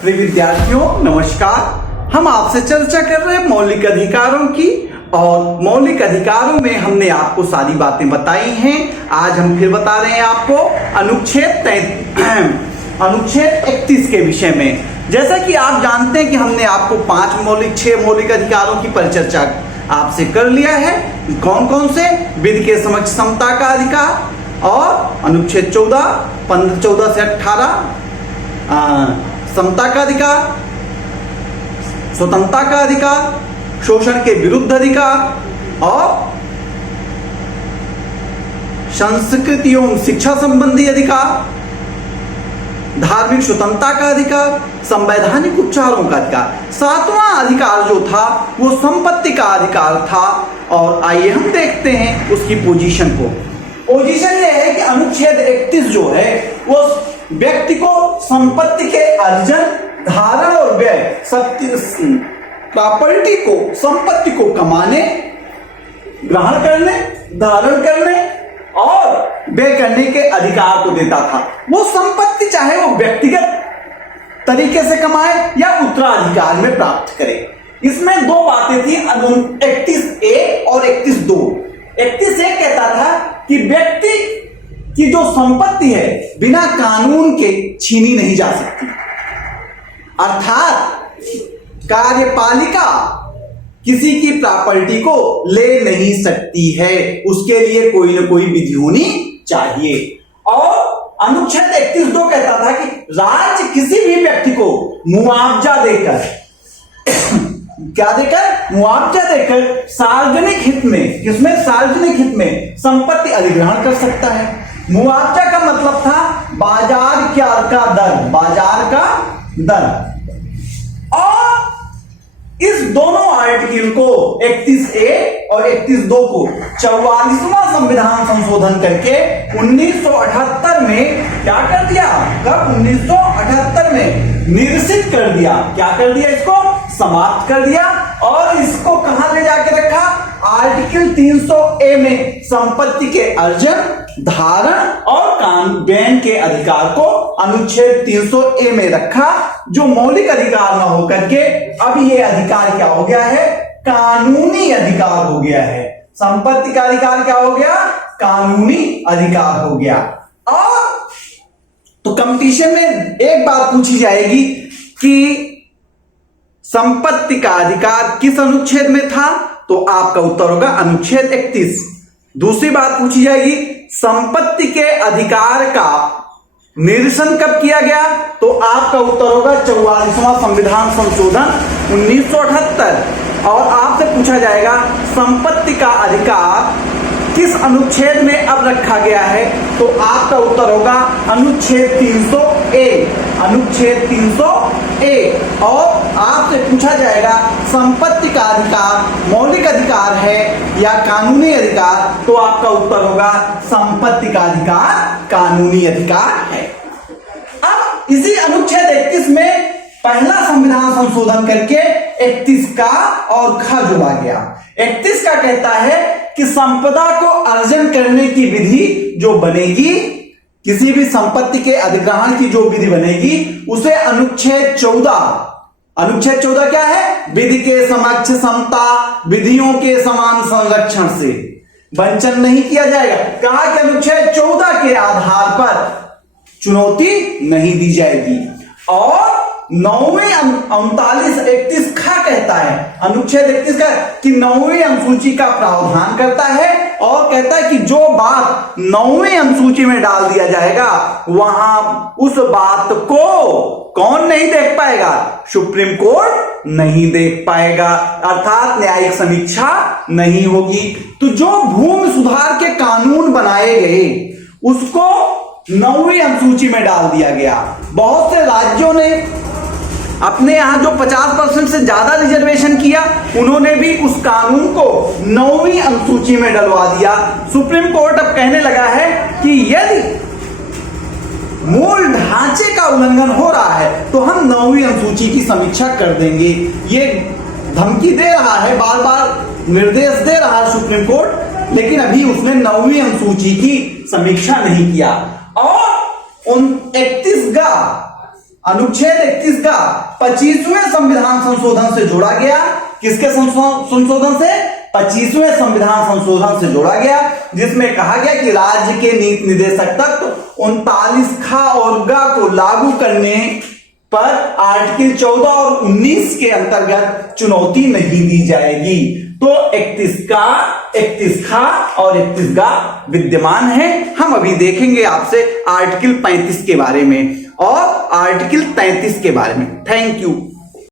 प्रिय विद्यार्थियों नमस्कार। हम आपसे चर्चा कर रहे हैं मौलिक अधिकारों की, और मौलिक अधिकारों में हमने आपको सारी बातें बताई हैं। आज हम फिर बता रहे हैं आपको अनुच्छेद 31 के विषय में। जैसा कि आप जानते हैं कि हमने आपको 6 मौलिक अधिकारों की परिचर्चा आपसे कर लिया है। कौन कौन से? विधि के समक्ष समता का अधिकार, और अनुच्छेद 14 से 18 समता का अधिकार, स्वतंत्रता का अधिकार, शोषण के विरुद्ध अधिकार, और संस्कृति एवं शिक्षा संबंधी अधिकार, धार्मिक स्वतंत्रता का अधिकार, संवैधानिक उपचारों का अधिकार। 7वां अधिकार जो था वो संपत्ति का अधिकार था। और आइए हम देखते हैं उसकी पोजीशन को। पोजीशन ये है कि अनुच्छेद 31 जो है वो व्यक्ति को संपत्ति के अर्जन, धारण और व्यय, प्रॉपर्टी को, संपत्ति को कमाने, ग्रहण करने, धारण करने और व्यय करने के अधिकार को देता था। वो संपत्ति चाहे वो व्यक्तिगत तरीके से कमाए या उत्तराधिकार में प्राप्त करे। इसमें दो बातें थी 31A और 31(2). 31A कहता था कि व्यक्ति की जो संपत्ति है बिना कानून के छीनी नहीं जा सकती, अर्थात कार्यपालिका किसी की प्रॉपर्टी को ले नहीं सकती है, उसके लिए कोई ना कोई विधि होनी चाहिए। और अनुच्छेद 31(2) कहता था कि राज्य किसी भी व्यक्ति को मुआवजा देकर क्या देकर? मुआवजा देकर सार्वजनिक हित में, किसमें? सार्वजनिक हित में संपत्ति अधिग्रहण कर सकता है। मुआवजा का मतलब था बाजार का दर, बाजार का दर। और इस दोनों आर्टिकल को 31A और 31(2) को 44वां संविधान संशोधन करके 1978 में क्या कर दिया? कब? 1978 में निरसित कर दिया। क्या कर दिया? इसको समाप्त कर दिया। और इसको कहां ले जाके रखा? आर्टिकल 300A में संपत्ति के अर्जन, धारण और व्यय के अधिकार को अनुच्छेद 300A में रखा, जो मौलिक अधिकार न होकर के अब ये अधिकार क्या हो गया है? कानूनी अधिकार हो गया है। संपत्ति का अधिकार क्या हो गया? कानूनी अधिकार हो गया। और तो कंपटीशन में एक बात पूछी जाएगी कि संपत्ति का अधिकार किस अनुच्छेद में था, तो आपका उत्तर होगा अनुच्छेद 31। दूसरी बात पूछी जाएगी संपत्ति के अधिकार का निरसन कब किया गया, तो आपका उत्तर होगा 44वां संविधान संशोधन 1978। और आपसे पूछा जाएगा संपत्ति का अधिकार किस अनुच्छेद में अब रखा गया है, तो आपका उत्तर होगा अनुच्छेद 300A, अनुच्छेद 300A। और आपसे पूछा जाएगा संपत्ति का अधिकार मौलिक अधिकार है या कानूनी अधिकार, तो आपका उत्तर होगा संपत्ति का अधिकार कानूनी अधिकार है। अब इसी अनुच्छेद 31 में पहला संविधान संशोधन करके 31 का और ख जोड़ा गया। 31 का कहता है कि संपदा को अर्जन करने की विधि जो बनेगी, किसी भी संपत्ति के अधिग्रहण की जो विधि बनेगी, उसे अनुच्छेद 14 क्या है? विधि के समक्ष समता, विधियों के समान संरक्षण से वंचन नहीं किया जाएगा। कहा कि अनुच्छेद 14 के आधार पर चुनौती नहीं दी जाएगी। और 9वीं 39(31) खा कहता है, अनुच्छेद 31 का, कि 9वीं अनुसूची का प्रावधान करता है और कहता है कि जो बात 9वीं अनुसूची में डाल दिया जाएगा वहां उस बात को कौन नहीं देख पाएगा? सुप्रीम कोर्ट नहीं देख पाएगा, अर्थात न्यायिक समीक्षा नहीं होगी। तो जो भूमि सुधार के कानून बनाए गए उसको 9वीं अनुसूची में डाल दिया गया। बहुत से राज्यों ने अपने यहां जो 50% से ज्यादा रिजर्वेशन किया, उन्होंने भी उस कानून को 9वीं अनुसूची में डलवा दिया। सुप्रीम कोर्ट अब कहने लगा है कि यदि मूल ढांचे का उल्लंघन हो रहा है तो हम 9वीं अनुसूची की समीक्षा कर देंगे। ये धमकी दे रहा है, बार बार निर्देश दे रहा है सुप्रीम कोर्ट, लेकिन अभी उसने 9वीं अनुसूची की समीक्षा नहीं किया। और 31 का अनुच्छेद 31 का 25वें संविधान संशोधन से जोड़ा गया। किसके संशोधन से? 25वें संविधान संशोधन से जोड़ा गया, जिसमें कहा गया कि राज्य के नीति निर्देशक तत्व 39 ख और ग को लागू करने पर आर्टिकल 14 और 19 के अंतर्गत चुनौती नहीं दी जाएगी। तो 31 ख और 31 ग विद्यमान है। हम अभी देखेंगे आपसे आर्टिकल 35 के बारे में और आर्टिकल 33 के बारे में। Thank you.